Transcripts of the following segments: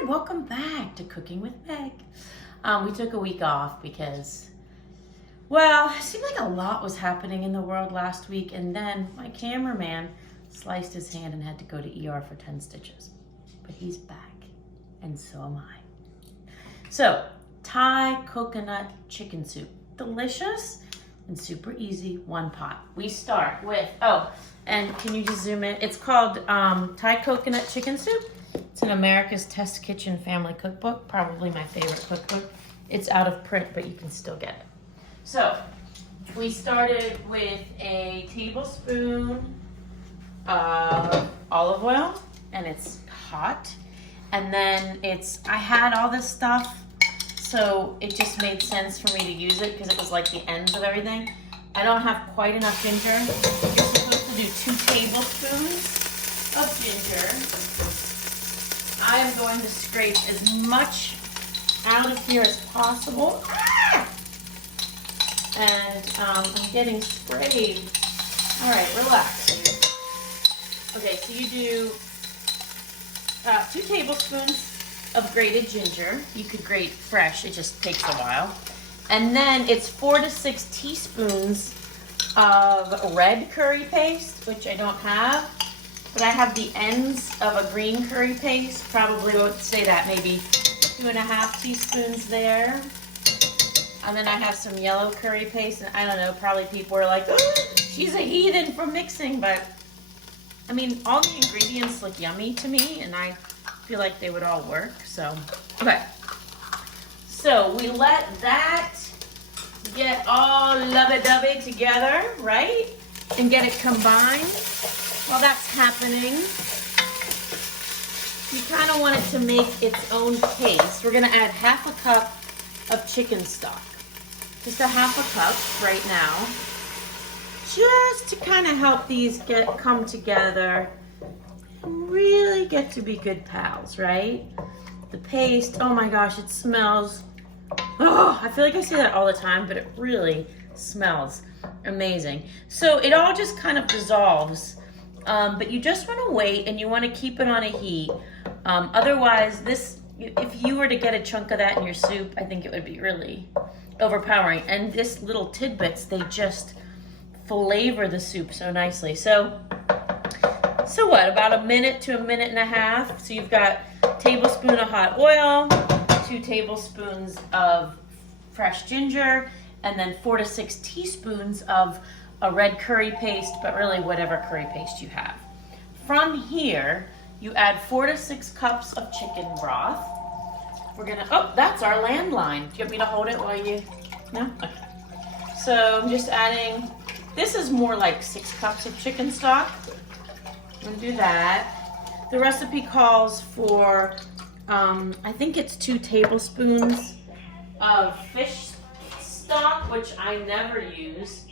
Hi, welcome back to Cooking with Meg. We took a week off because, well, it seemed like a lot was happening in the world last week, and then my cameraman sliced his hand and had to go to ER for 10 stitches. But he's back, and so am I. So, Thai coconut chicken soup. Delicious and super easy, one pot. We start with, and can you just zoom in? It's called Thai coconut chicken soup. It's in America's Test Kitchen Family Cookbook, probably my favorite cookbook. It's out of print, but you can still get it. So, we started with a tablespoon of olive oil, and it's hot. And then I had all this stuff, so it just made sense for me to use it because it was like the ends of everything. I don't have quite enough ginger. You're supposed to do 2 tablespoons of ginger. I am going to scrape as much out of here as possible. And I'm getting sprayed. All right, relax. Okay, so you do 2 tablespoons of grated ginger. You could grate fresh, it just takes a while. And then it's 4 to 6 teaspoons of red curry paste, which I don't have. But I have the ends of a green curry paste, probably would say that maybe 2.5 teaspoons there. And then I have some yellow curry paste, and I don't know, probably people are like, oh, she's a heathen for mixing, but I mean, all the ingredients look yummy to me, and I feel like they would all work, so. Okay, so we let that get all lovey-dovey together, right? And get it combined. While that's happening, you kind of want it to make its own paste. We're gonna add 1/2 cup of chicken stock. Just 1/2 cup right now. Just to kind of help these come together and really get to be good pals, right? The paste, oh my gosh, it smells, I feel like I say that all the time, but it really smells amazing. So it all just kind of dissolves. But you just want to wait and you want to keep it on a heat. Otherwise, if you were to get a chunk of that in your soup, I think it would be really overpowering. And this little tidbits, they just flavor the soup so nicely. So what, about 1 minute to 1.5 minutes? So you've got a tablespoon of hot oil, 2 tablespoons of fresh ginger, and then 4 to 6 teaspoons of a red curry paste, but really whatever curry paste you have. From here, you add 4 to 6 cups of chicken broth. We're gonna, that's our landline. Do you want me to hold it while you, no? Okay. So I'm just adding, this is more like 6 cups of chicken stock. I'm gonna do that. The recipe calls for, I think it's 2 tablespoons of fish stock, which I never use.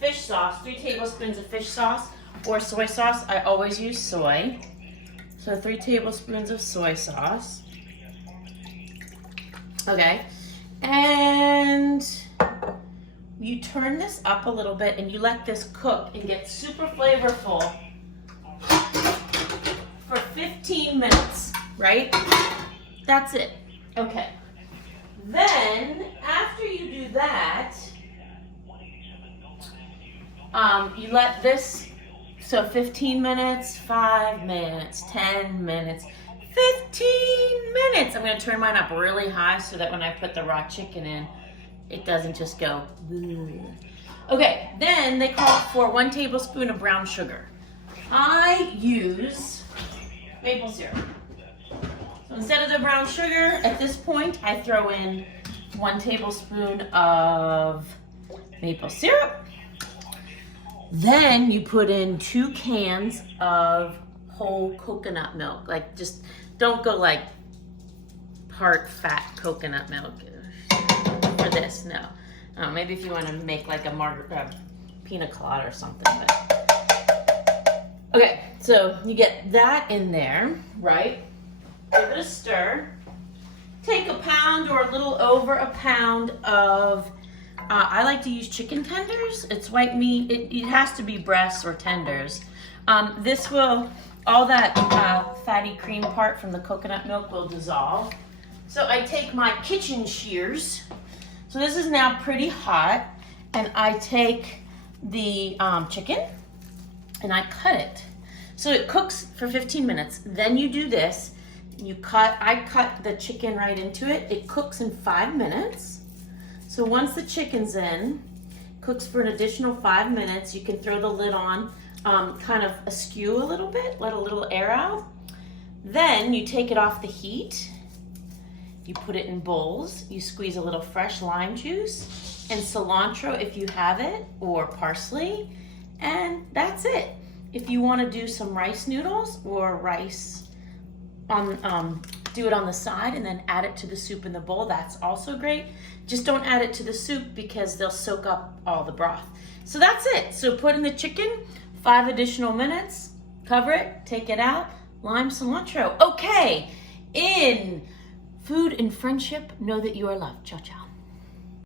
Fish sauce, 3 tablespoons of fish sauce or soy sauce. I always use soy. So 3 tablespoons of soy sauce. Okay. And you turn this up a little bit and you let this cook and get super flavorful for 15 minutes, right? That's it. Okay. Then, after you do that, you let this, so 15 minutes, 5 minutes, 10 minutes, 15 minutes. I'm gonna turn mine up really high so that when I put the raw chicken in, it doesn't just go, ugh. Okay, then they call for 1 tablespoon of brown sugar. I use maple syrup. So instead of the brown sugar, at this point, I throw in 1 tablespoon of maple syrup. Then you put in 2 cans of whole coconut milk. Like, just don't go like part fat coconut milk for this, no. Maybe if you want to make like a pina colada or something. But. Okay, so you get that in there, right? Give it a stir. Take a pound or a little over a pound of I like to use chicken tenders. It's white meat. It has to be breasts or tenders. This will all that fatty cream part from the coconut milk will dissolve. So I take my kitchen shears. So this is now pretty hot, and I take the chicken and I cut it. So it cooks for 15 minutes. Then you do this. I cut the chicken right into it. It cooks in 5 minutes. So once the chicken's in, cooks for an additional 5 minutes. You can throw the lid on kind of askew a little bit, let a little air out. Then you take it off the heat. You put it in bowls. You squeeze a little fresh lime juice and cilantro if you have it, or parsley, and that's it. If you want to do some rice noodles or rice do it on the side and then add it to the soup in the bowl, that's also great. Just don't add it to the soup because they'll soak up all the broth. So that's it. So put in the chicken, 5 additional minutes, cover it, take it out, lime, cilantro. Okay, in food and friendship, know that you are loved. Ciao, ciao.